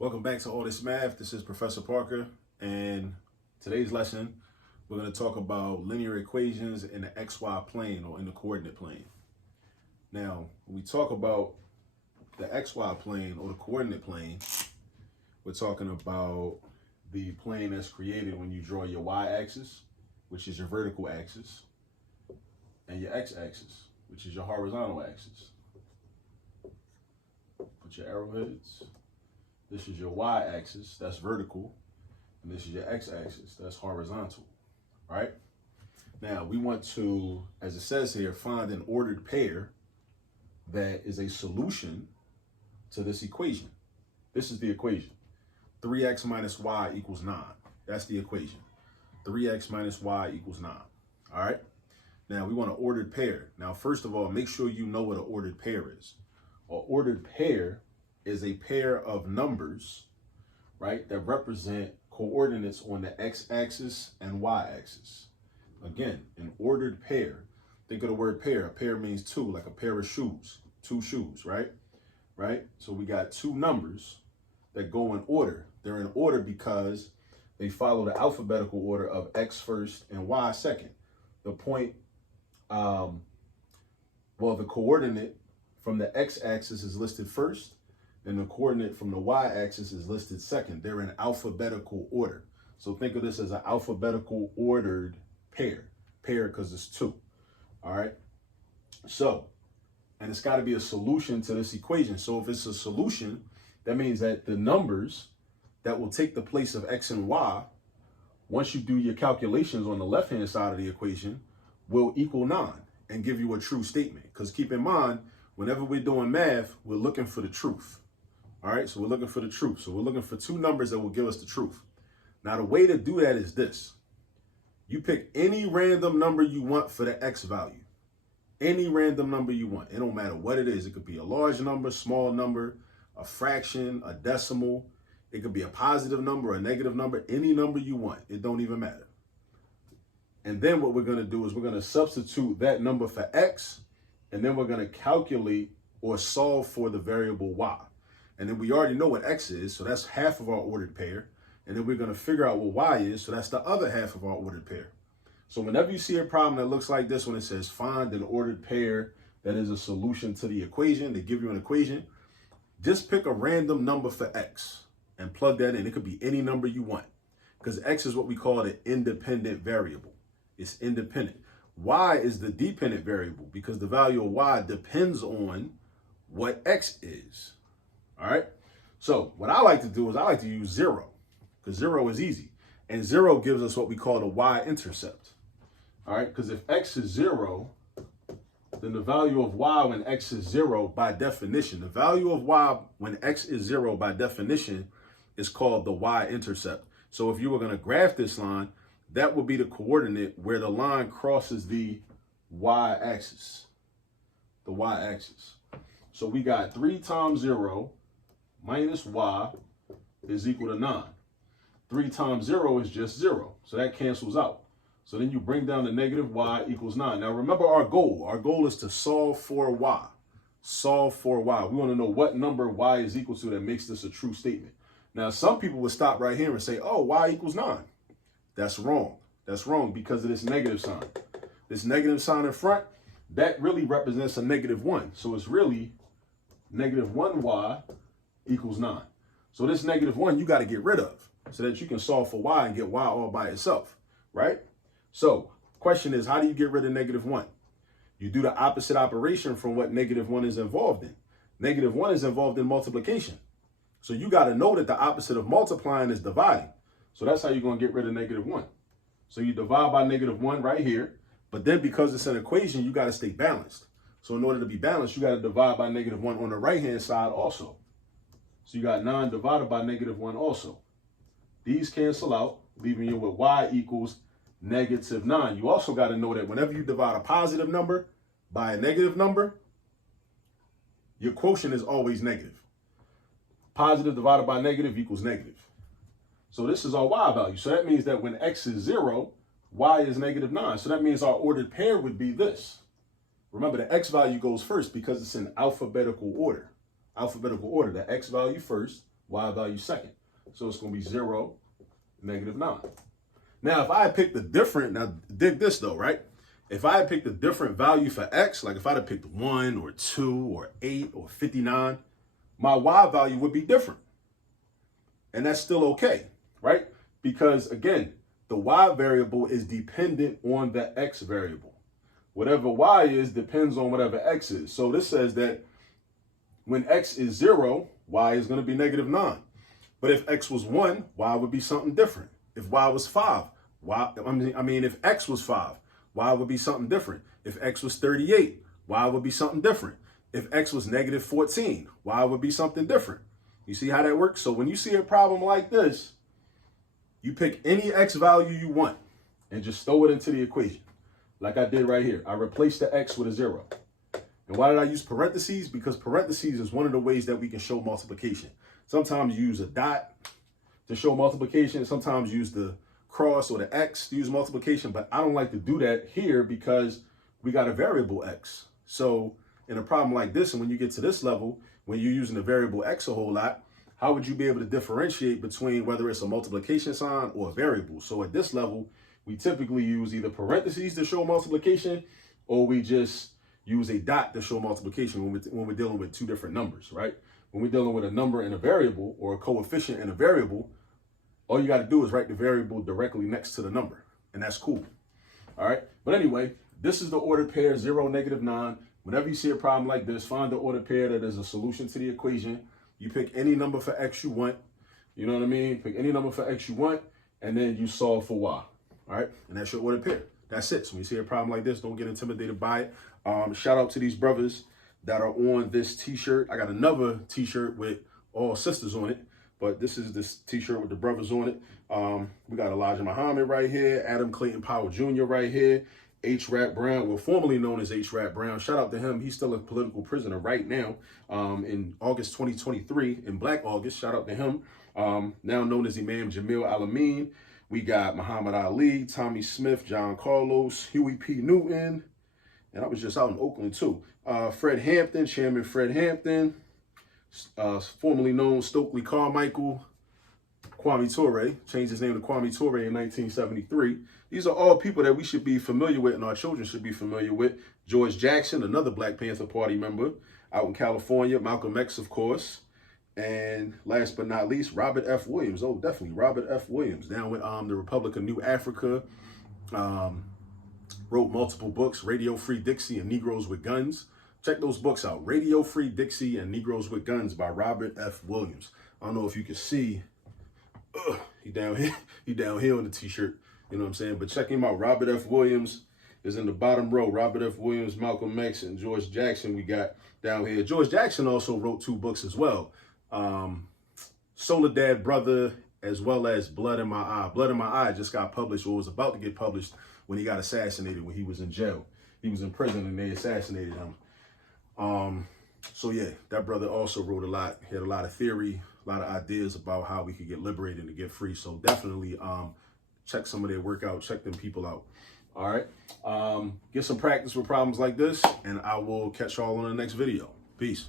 Welcome back to All This Math. This is Professor Parker, and today's lesson, we're going to talk about linear equations in the XY plane or in the coordinate plane. Now, when we talk about the XY plane or the coordinate plane, we're talking about the plane that's created when you draw your y-axis, which is your vertical axis, and your x-axis, which is your horizontal axis. Put your arrowheads. This is your y-axis, that's vertical, and this is your x-axis, that's horizontal, right? Now, we want to, as it says here, find an ordered pair that is a solution to this equation. This is the equation. 3x minus y equals 9. That's the equation. 3x minus y equals 9, all right? Now, we want an ordered pair. Now, first of all, make sure you know what an ordered pair is. An ordered pair is a pair of numbers, right, that represent coordinates on the x-axis and y-axis. Again, an ordered pair. Think of the word pair. A pair means two, like a pair of shoes, two shoes, right? Right? So we got two numbers that go in order. They're in order because they follow the alphabetical order of x first and y second. The point, the coordinate from the x-axis is listed first, and the coordinate from the y-axis is listed second. They're in alphabetical order. So think of this as an alphabetical ordered pair. Pair because it's two, all right? So, and it's got to be a solution to this equation. So if it's a solution, that means that the numbers that will take the place of x and y, once you do your calculations on the left-hand side of the equation, will equal 9 and give you a true statement. Because keep in mind, whenever we're doing math, we're looking for the truth. All right, so we're looking for the truth. So we're looking for two numbers that will give us the truth. Now, the way to do that is this. You pick any random number you want for the x value. Any random number you want. It don't matter what it is. It could be a large number, small number, a fraction, a decimal. It could be a positive number, a negative number, any number you want. It don't even matter. And then what we're going to do is we're going to substitute that number for x, and then we're going to calculate or solve for the variable y. And then we already know what x is, so that's half of our ordered pair. And then we're going to figure out what y is, so that's the other half of our ordered pair. So whenever you see a problem that looks like this, when it says find an ordered pair that is a solution to the equation, they give you an equation, just pick a random number for x and plug that in. It could be any number you want, because x is what we call an independent variable. It's independent. Y is the dependent variable because the value of y depends on what x is. All right. So what I like to do is I like to use 0 because 0 is easy. And 0 gives us what we call the y-intercept. All right. Because if x is 0, then the value of y when x is 0 by definition, the value of y when x is 0 by definition is called the y-intercept. So if you were going to graph this line, that would be the coordinate where the line crosses the y-axis. The y-axis. So we got 3 times 0 minus y is equal to 9. 3 times 0 is just 0. So that cancels out. So then you bring down the negative y equals 9. Now remember our goal. Our goal is to solve for y. Solve for y. We want to know what number y is equal to that makes this a true statement. Now some people would stop right here and say, oh, y equals 9. That's wrong. That's wrong because of this negative sign. This negative sign in front, that really represents a negative 1. So it's really negative 1y equals 9. So this negative 1 you got to get rid of so that you can solve for y and get y all by itself, right? So question is, how do you get rid of negative 1? You do the opposite operation from what negative 1 is involved in. Negative 1 is involved in multiplication. So you got to know that the opposite of multiplying is dividing. So that's how you're going to get rid of negative 1. So you divide by negative 1 right here. But then because it's an equation, you got to stay balanced. So in order to be balanced, you got to divide by negative 1 on the right-hand side also. So you got 9 divided by negative 1 also. These cancel out, leaving you with y equals negative 9. You also got to know that whenever you divide a positive number by a negative number, your quotient is always negative. Positive divided by negative equals negative. So this is our y value. So that means that when x is 0, y is negative 9. So that means our ordered pair would be this. Remember, the x value goes first because it's in alphabetical order. Alphabetical order, the x value first, y value second. So it's going to be 0, -9. Now, if I had picked a different, now dig this though, right? If I had picked a different value for x, like if I had picked 1 or 2 or 8 or 59, my y value would be different. And that's still okay, right? Because again, the y variable is dependent on the x variable. Whatever y is depends on whatever x is. So this says that when x is 0, y is going to be -9. But if x was 1, y would be something different. If y was 5, if x was 5, y would be something different. If x was 38, y would be something different. If x was -14, y would be something different. You see how that works? So when you see a problem like this, you pick any x value you want and just throw it into the equation. Like I did right here. I replaced the x with a 0. And why did I use parentheses? Because parentheses is one of the ways that we can show multiplication. Sometimes you use a dot to show multiplication. Sometimes you use the cross or the x to use multiplication. But I don't like to do that here because we got a variable x. So in a problem like this, and when you get to this level, when you're using the variable x a whole lot, how would you be able to differentiate between whether it's a multiplication sign or a variable? So at this level, we typically use either parentheses to show multiplication, or we just use a dot to show multiplication when we're dealing with two different numbers, right? When we're dealing with a number and a variable, or a coefficient and a variable, all you got to do is write the variable directly next to the number, and that's cool. All right. But anyway, this is the ordered pair 0, -9. Whenever you see a problem like this, find the ordered pair that is a solution to the equation. You pick any number for x you want. You know what I mean? Pick any number for x you want, and then you solve for y. All right. And that's your ordered pair. That's it. So when you see a problem like this, don't get intimidated by it. Shout out to these brothers that are on this t-shirt. I got another t-shirt with all sisters on it, but this is this t-shirt with the brothers on it. We got Elijah Muhammad right here, Adam Clayton Powell Jr. right here, H. Rap Brown, well, formerly known as H. Rap Brown. Shout out to him. He's still a political prisoner right now in August 2023, in Black August. Shout out to him. Now known as Imam Jamil Alameen. We got Muhammad Ali, Tommy Smith, John Carlos, Huey P. Newton, and I was just out in Oakland too. Fred Hampton, Chairman Fred Hampton, formerly known Stokely Carmichael, Kwame Ture, changed his name to Kwame Ture in 1973. These are all people that we should be familiar with and our children should be familiar with. George Jackson, another Black Panther Party member out in California. Malcolm X, of course. And last but not least, Robert F. Williams. Oh, definitely, Robert F. Williams. Down with the Republic of New Africa. Wrote multiple books, Radio Free Dixie and Negroes with Guns. Check those books out. Radio Free Dixie and Negroes with Guns by Robert F. Williams. I don't know if you can see. He down here. He down here on the t-shirt. You know what I'm saying? But check him out. Robert F. Williams is in the bottom row. Robert F. Williams, Malcolm X, and George Jackson we got down here. George Jackson also wrote 2 books as well. Soledad Brother, as well as Blood in My Eye. Blood in My Eye just got published, or was about to get published, when he got assassinated, when he was in jail. He was in prison and they assassinated him. So yeah, that brother also wrote a lot. He had a lot of theory, a lot of ideas about how we could get liberated and get free. So definitely check some of their work out, check them people out. All right. Get some practice with problems like this, and I will catch y'all on the next video. Peace.